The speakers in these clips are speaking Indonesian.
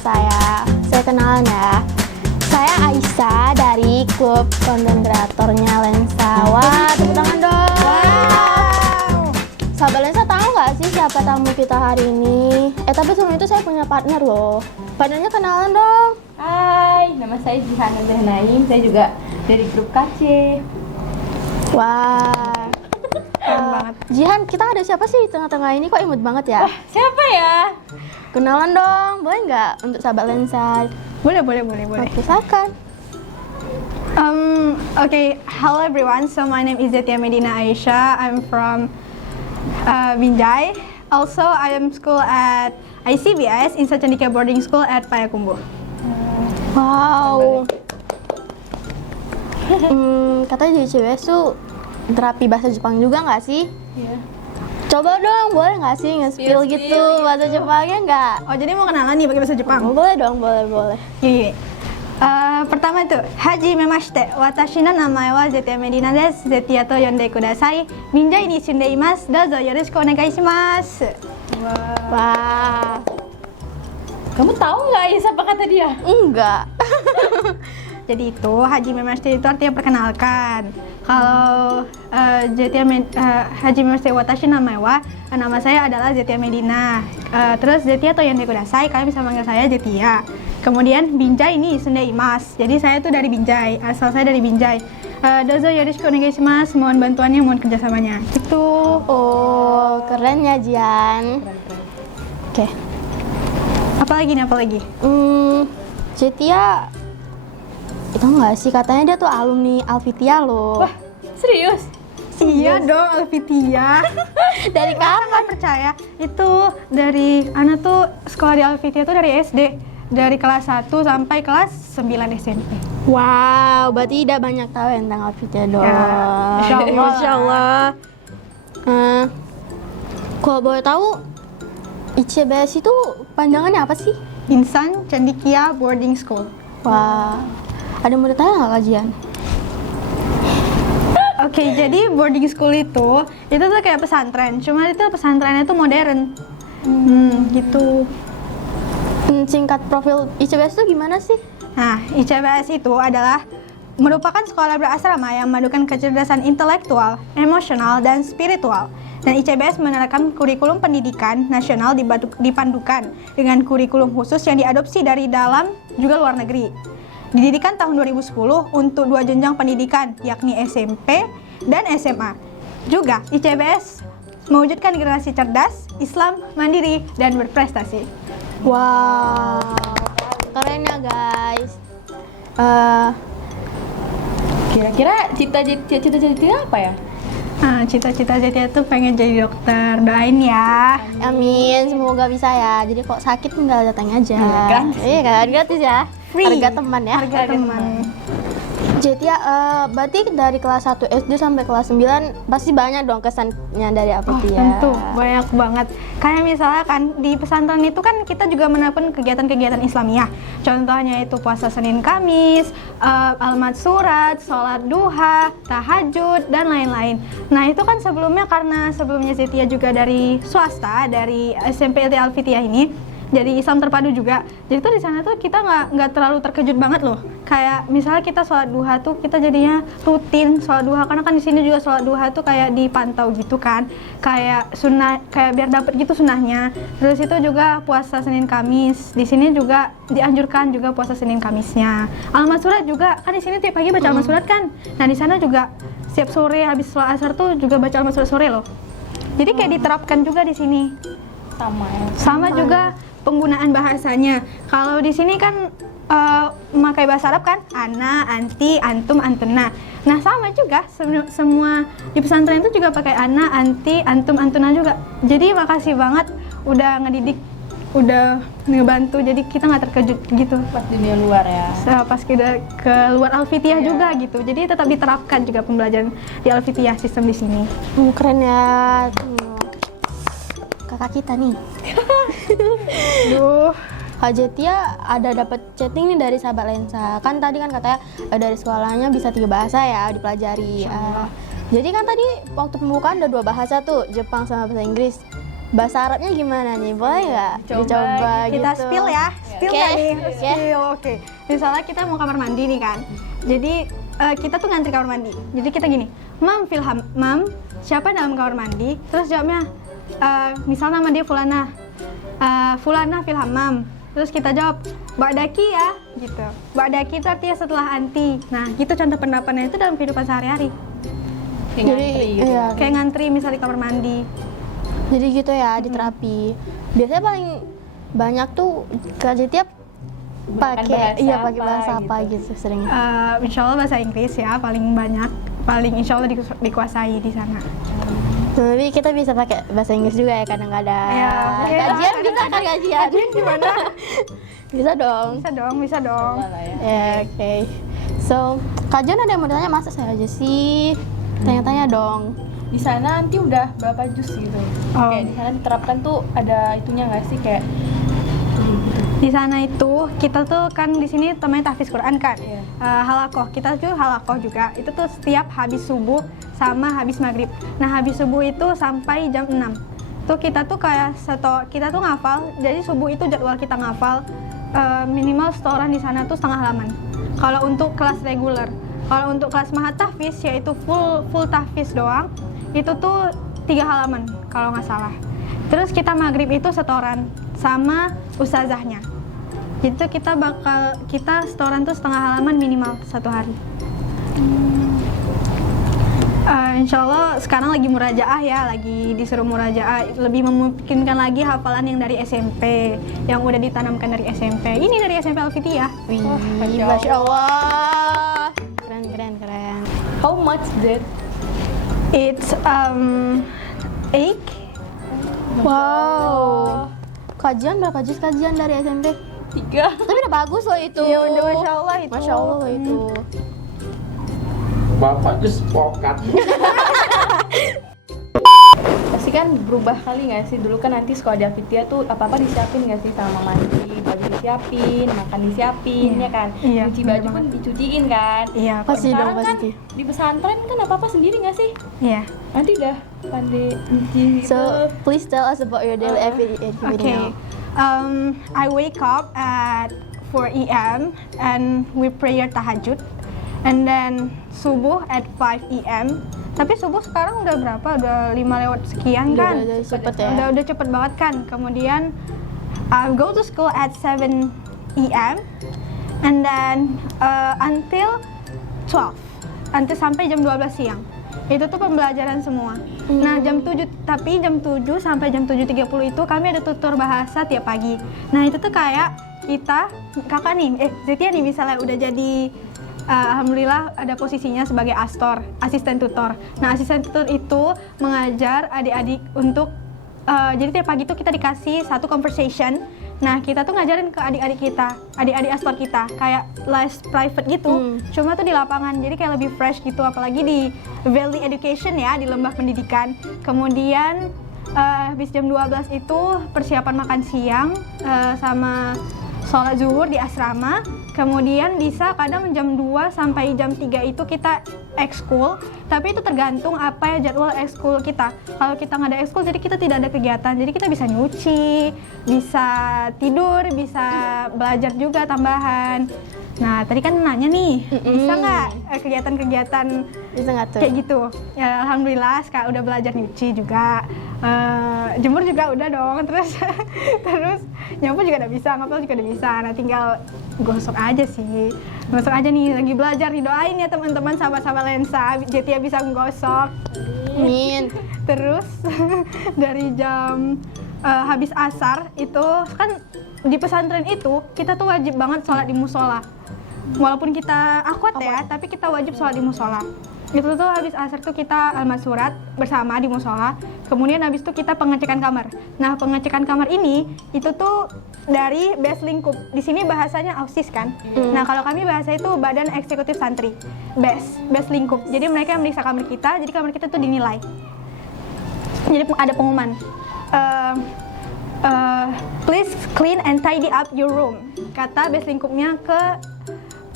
saya. Saya kenalan ya. Saya Aisyah dari klub konten kreatornya Lensa. Wah, tepuk tangan dong. Wow. Sahabat Lensa tahu nggak sih siapa tamu kita hari ini? Tapi sebelum itu saya punya partner loh. Partnernya kenalan dong. Hai, nama saya Jihan Abdul Naim. Saya juga dari grup KC. Wah. Keren banget. Jihan, kita ada siapa sih di tengah-tengah ini? Kok imut banget ya? Wah, siapa ya? Kenalan dong, boleh nggak untuk sahabat Lensa? Boleh. Oke, silakan. Okay, hello everyone. So my name is Zetia Medina Aisyah. I'm from Binjai. Also, I am school at ICBS, Insa Candika Boarding School at Payakumbuh. Wow. Katanya di CWS tuh terapi bahasa Jepang juga nggak sih? Iya. Coba dong, boleh nggak sih nge-spill gitu bahasa Jepangnya nggak? Oh, jadi mau kenalan nih pakai bahasa Jepang? Oh, boleh dong, boleh. Gini. Pertama tuh, hajimemashite. Watashi no namae wa Zetia Medina desu. Zetia to yonde kudasai. Binjai ni shunde imasu. Dozo yoroshiku onegai shimasu. Wah. Kamu tahu nggak Isa apa kata dia? Enggak. Jadi itu hajimemashite itu artinya perkenalkan. Kalau hajimemashite watashi namae wa, nama saya adalah Zetia Medina. Terus Zetia to yonde kudasai, kalian bisa manggil saya Zetia. Kemudian Binjai ini Sunda Imas. Jadi saya tuh dari Binjai, asal saya dari Binjai. Dozo yoroshiku onegai shimasu, mohon bantuannya, mohon kerjasamanya. Itu. Oh, keren ya Jian. Oke. Apalagi? Zetia, itu nggak sih katanya dia tuh alumni Alfitia loh. Wah, serius? Iya dong, Alfitia. Dari kapan? Nggak percaya? Itu dari Ana tuh sekolah di Alfitia tuh dari SD. Dari kelas 1 sampai kelas 9 SMP. Wow, berarti tidak banyak tahu ya tentang Alfitia dong. Ya, Masya Allah. Kalau boleh tahu, ICBS itu panjangannya apa sih? Insan Cendikia Boarding School. Wah, ada yang mau ditanya nggak kajian? Oke, jadi boarding school itu tuh kayak pesantren. Cuma itu pesantrennya tuh modern. Gitu. Singkat profil ICBS itu gimana sih? Nah, ICBS itu adalah merupakan sekolah berasrama yang memadukan kecerdasan intelektual, emosional, dan spiritual. Dan ICBS menerapkan kurikulum pendidikan nasional dipandukan dengan kurikulum khusus yang diadopsi dari dalam juga luar negeri. Didirikan tahun 2010 untuk 2 jenjang pendidikan, yakni SMP dan SMA. Juga, ICBS mewujudkan generasi cerdas, Islam, mandiri, dan berprestasi. Wow, keren ya guys. Kira-kira cita-cita apa ya? Nah, cita-cita Zetia tuh pengen jadi dokter. Doain ya. Amin, semoga bisa ya. Jadi kok sakit tinggal datang aja. Gratis. Iya kan, gratis ya. Free. Harga teman ya. Harga teman. Zetia, berarti dari kelas 1 SD sampai kelas 9 pasti banyak dong kesannya dari Alfitia. Tentu, banyak banget. Kayak misalnya kan di pesantren itu kan kita juga menerapkan kegiatan-kegiatan Islamiyah. Contohnya itu puasa Senin Kamis, almat surat, sholat duha, tahajud, dan lain-lain. Nah itu kan karena sebelumnya Zetia juga dari swasta, dari SMP LT Alfitia ini, jadi Islam terpadu juga. Jadi tuh di sana tuh kita nggak terlalu terkejut banget loh. Kayak misalnya kita sholat duha tuh kita jadinya rutin sholat duha, karena kan di sini juga sholat duha tuh kayak dipantau gitu kan. Kayak sunnah, kayak biar dapet gitu sunnahnya. Terus itu juga puasa Senin Kamis. Di sini juga dianjurkan juga puasa Senin Kamisnya. Almat surat juga kan di sini tiap pagi baca almat surat kan. Nah di sana juga setiap sore habis sholat asar tuh juga baca almat surat sore loh. Jadi kayak diterapkan juga di sini. Sama juga penggunaan bahasanya. Kalau di sini kan memakai bahasa Arab kan, ana, anti, antum, antuna. Nah sama juga semua di pesantren itu juga pakai ana, anti, antum, antuna juga. Jadi makasih banget udah ngedidik, udah ngebantu. Jadi kita nggak terkejut gitu. Pas dunia luar ya. Pas kita ke luar Alfitia juga gitu. Jadi tetap diterapkan juga pembelajaran di Alfitia sistem di sini. Keren ya. Kakak kita nih. Duh. Kak Zetia ada dapat chatting nih dari sahabat Lensa. Kan tadi kan katanya dari sekolahnya bisa 3 bahasa ya dipelajari. Jadi kan tadi waktu pembukaan ada 2 bahasa tuh, Jepang sama bahasa Inggris. Bahasa Arabnya gimana nih? Boleh nggak dicoba Kita gitu? spill ya. spill Oke, nggak nih? oke. Spill, oke. Misalnya kita mau kamar mandi nih kan. Jadi kita tuh ngantri kamar mandi. Jadi kita gini, Mam, siapa dalam kamar mandi? Terus jawabnya, misal nama dia Fulana. Fulana Filham Mam. Terus kita jawab, Mbak Daki ya, gitu. Mbak Daki itu artinya setelah anti. Nah, gitu contoh penerapannya itu dalam kehidupan sehari-hari. Kayak ngantri gitu. iya, Kayak ngantri misalnya di kamar mandi. jadi gitu ya di terapi. Biasanya paling banyak tuh Kak Jetiap pakai bahasa pakai bahasa apa apa gitu sering. Insya Allah bahasa Inggris ya, paling banyak. Paling insya Allah dikuasai di sana. Tapi kita bisa pakai bahasa Inggris juga ya kadang-kadang. Iya. Kajian bisa kan kajian? Gimana? Bisa dong. Bisa dong. Lah ya. Ya, oke. So, Kak Jon ada yang mau ditanya, masa saya aja sih? Tanya-tanya dong. Di sana nanti udah berapa jus gitu? Oh. Kayak di sana diterapkan tuh ada itunya nggak sih kayak Di sana itu kita tuh kan di sini namanya tahfiz Quran kan. Iya. Halakoh, kita tuh halakoh juga. Itu tuh setiap habis subuh sama habis maghrib. Nah, habis subuh itu sampai jam 6. Tuh kita tuh kayak kita tuh ngafal. Jadi subuh itu jadwal kita ngafal minimal setoran di sana tuh setengah halaman. Kalau untuk kelas reguler. Kalau untuk kelas mahat tahfiz yaitu full tahfiz doang, itu tuh 3 halaman kalau nggak salah. Terus kita maghrib itu setoran sama ustazahnya. Jadi tuh kita setoran tuh setengah halaman minimal satu hari. Insya Allah sekarang lagi murajaah ya, lagi disuruh murajaah, lebih memungkinkan lagi hafalan yang dari SMP, yang udah ditanamkan dari SMP. Ini dari SMP Al-Fitiyah. Wih, Masya Masya Allah. Keren. how much that? It's 8. Wow. Kajian berapa juz kajian dari SMP? 3. Tapi udah bagus loh itu. Iya, udah Masya Allah itu. Masya Allah loh itu. Bapak itu sepokat. Pasti kan berubah kali nggak sih? Dulu kan nanti sekolah di Alfitia tuh apa-apa disiapin nggak sih, sama mandi, baju disiapin, makan disiapin, Iya. ya kan? Iya, Cuci bener baju pun banget. dicuciin kan? Iya, Pasti dong, Sekarang kan pasti. di pesantren kan apa-apa sendiri nggak sih? Iya. Nanti udah pandai nyuci gitu. So, please tell us about your daily activity Okay. now. I wake up at 4 a.m. and we prayer tahajud. And then subuh at 5 a.m. Tapi subuh sekarang udah berapa? Udah 5 lewat sekian kan? Udah cepet ya. Udah cepet banget kan. Kemudian I go to school at 7 a.m. and then until 12. Until sampai jam 12 siang. Itu tuh pembelajaran semua. Nah, jam 7 sampai jam 7.30 itu kami ada tutor bahasa tiap pagi. Nah, itu tuh kayak kakak nih, Zetia nih misalnya udah jadi alhamdulillah ada posisinya sebagai astor, asisten tutor. Nah, asisten tutor itu mengajar adik-adik untuk jadi tiap pagi itu kita dikasih satu conversation. Nah, kita tuh ngajarin ke adik-adik kita, adik-adik astor kita, kayak les private gitu. Cuma tuh di lapangan, jadi kayak lebih fresh gitu, apalagi di Valley Education ya, di lembah pendidikan. Kemudian habis jam 12 itu persiapan makan siang sama sholat zuhur di asrama. Kemudian bisa kadang jam 2 sampai jam 3 itu kita ekskul, tapi itu tergantung apa ya jadwal ekskul kita. Kalau kita nggak ada ekskul, jadi kita tidak ada kegiatan. Jadi kita bisa nyuci, bisa tidur, bisa belajar juga tambahan. Nah, tadi kan nanya nih, bisa nggak kegiatan-kegiatan Bisa nggak tuh? kayak gitu? Ya, alhamdulillah sekarang udah belajar nyuci juga, jemur juga udah dong, terus nyapu juga udah bisa, ngapel juga udah bisa. Nah, tinggal gosok aja sih, gosok aja nih, lagi belajar nih, doain ya teman-teman, sahabat-sahabat lensa, Zetia bisa menggosok. Amin. Terus dari jam habis asar itu kan di pesantren itu kita tuh wajib banget sholat di musola. Walaupun kita akhwat ya, tapi kita wajib sholat di musola. Itu tuh habis asar tuh kita almat surat bersama di musola. Kemudian habis itu kita pengecekan kamar. Nah, pengecekan kamar ini itu tuh dari BES Lingkup. Di sini bahasanya AUSIS kan. Nah, kalau kami bahasa itu Badan Eksekutif Santri. BES Lingkup. Jadi mereka yang meriksa kamar kita, jadi kamar kita tuh dinilai. Jadi ada pengumuman. Please clean and tidy up your room. Kata BES Lingkupnya ke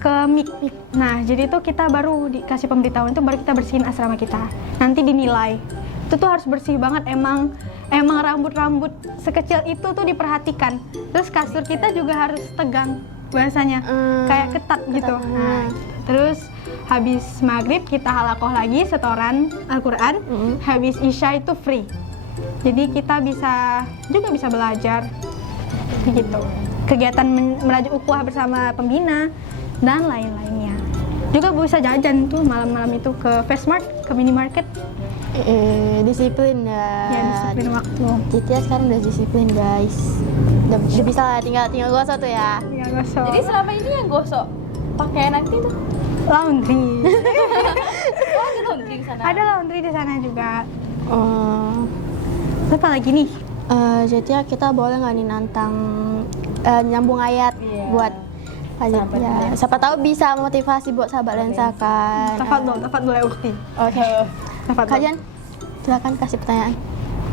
MIK. Nah, jadi itu kita baru dikasih pemberitahuan itu baru kita bersihin asrama kita. Nanti dinilai. Itu tuh harus bersih banget, emang emang rambut-rambut sekecil itu tuh diperhatikan. Terus kasur kita juga harus tegang bahasanya, kayak ketat gitu. Nah, terus habis maghrib kita halakoh lagi setoran Al-Quran. Habis isya itu free. Jadi kita bisa belajar gitu. Kegiatan merajut ukhuwah bersama pembina dan lain-lainnya. Juga bisa jajan tuh malam-malam itu ke Fastmart, ke minimarket. Disiplin ya. Ya, disiplin waktu. Citia sekarang udah disiplin guys. Udah bisa lah, tinggal gosok tuh ya. Tinggal gosok. Jadi selama ini yang gosok pakaian nanti tuh Laundry. ada laundry di sana. Ada laundry di sana juga. Oh, Apa lagi nih? Citia kita boleh nggak nih nantang nyambung ayat Iya. buat Sahabat ya. Lensa. Siapa tahu bisa motivasi buat sahabat lensa kan. Tafadhol ya ukhti. Oke. Tafadhol. Kalian silakan kasih pertanyaan.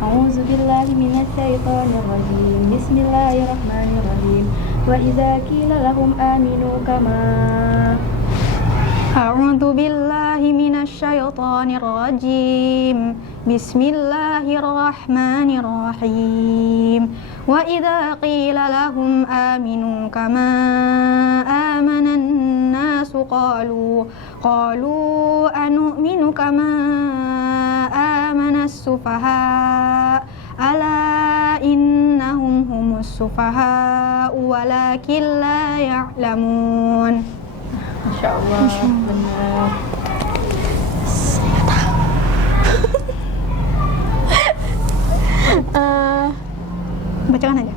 A'udzu billahi minasyaitonir rajim. Bismillahirrahmanirrahim. Wa idza qila lahum aminu kama A'udzu billahi minasyaitonir rajim. Bismillahirrahmanirrahim. Wa idza qila lahum aminu kama amanan nasu qalu anu'minu kama amanas sufaha ala innahum humus sufaha walakin la ya'lamun. Masya Allah, benar. Bacakan aja.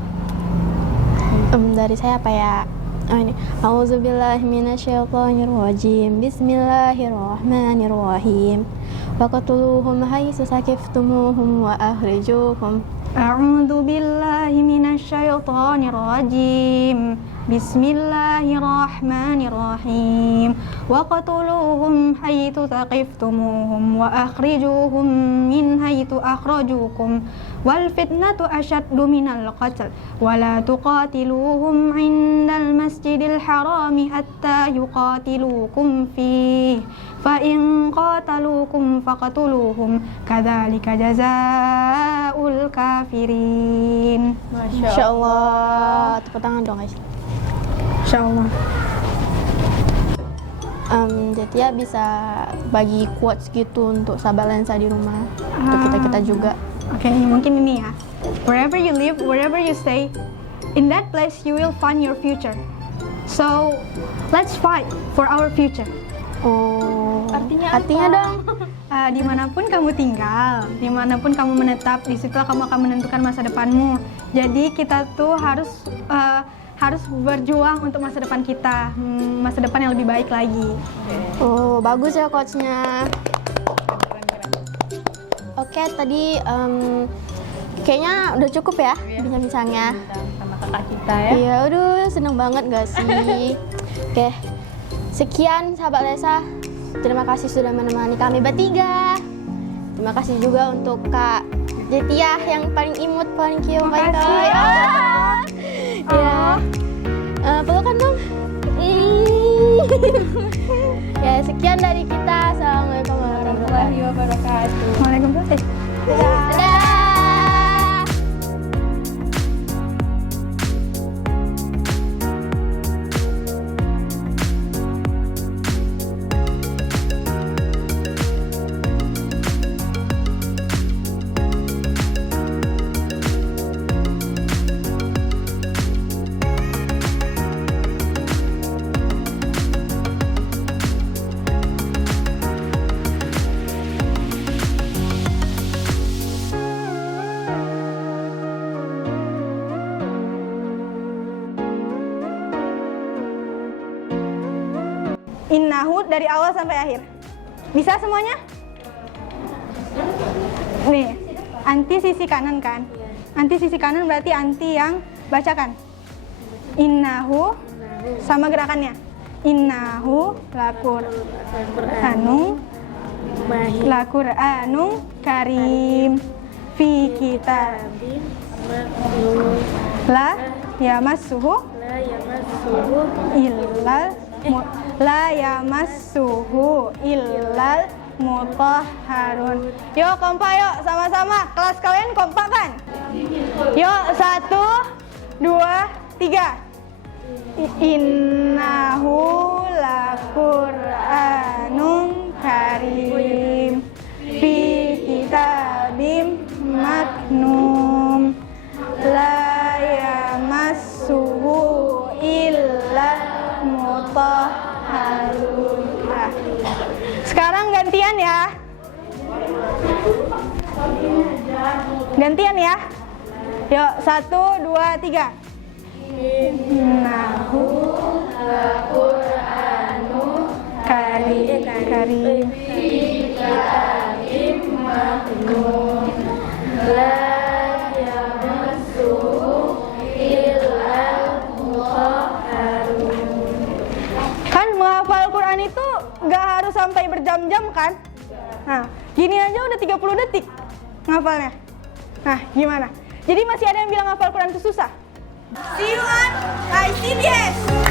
Dari saya apa ya? Oh ini. Auzubillahi minasyaitonirrajim. Bismillahirrahmanirrahim. Waqtuluhum haitsu saqiftumuhum wa akhrijuhum. A'udzu billahi minasyaitonir rajim. Bismillahirrahmanirrahim. Waqtuluhum haitsu taqiftumuhum wa akhrijuhum min haitsu akhrajukum. Wal fitnatu asyaddu minal qatl wa la tuqatiluhum 'indal masjidil harami hatta yuqatilukum fihi fa in qataluukum faqatuluhum kadzalika jazaa'ul kafirin. Masya Allah. Tepuk tangan dong guys. Insyaallah. Jadi ya bisa bagi quotes gitu untuk sahabat lensa di rumah. Untuk kita juga. Oke, mungkin ini ya. Wherever you live, wherever you stay, in that place you will find your future. So, let's fight for our future. Oh. Artinya dong. Dimanapun kamu tinggal, dimanapun kamu menetap, di situlah kamu akan menentukan masa depanmu. Jadi kita tuh harus berjuang untuk masa depan kita, masa depan yang lebih baik lagi. Oh, bagus ya coachnya. Oke, tadi kayaknya udah cukup ya bincang-bincangnya. sama kakak kita ya. Iya, aduh seneng banget gak sih? Oke, sekian sahabat Lesa. Terima kasih sudah menemani kami bertiga. Terima kasih juga untuk Kak Jetiah yang paling imut, paling cute, paling kawaii. Ya, pelukan dong. Ya, sekian dari kita. Assalamualaikum warahmatullahi Wabarakatuh. Waalaikumsalam. wabarakatuh. Innahu dari awal sampai akhir. Bisa semuanya? Nih, anti sisi kanan kan? Anti sisi kanan berarti anti yang bacakan. Innahu sama gerakannya. Innahu Qur'anun karim fi kitab la yamassuhu illal mutahharun. Yuk kompak yuk sama-sama. Kelas kalian kompak kan? Yuk 1, 2, 3. Innahu laqur'anun karim fi kitabim maknum la yamassuhu illa mutahharun. Nah, sekarang gantian ya. Gantian ya. Yuk 1, 2, 3. Innahu laqur'anun karim fi kitabim maknun la yamassuhu illa mutahharun. Kan menghafal Quran itu nggak harus sampai berjam-jam kan? Nah, gini aja udah 30 detik ngafalnya. Nah, gimana? Jadi masih ada yang bilang hafal Quran itu susah? See you on ICDS!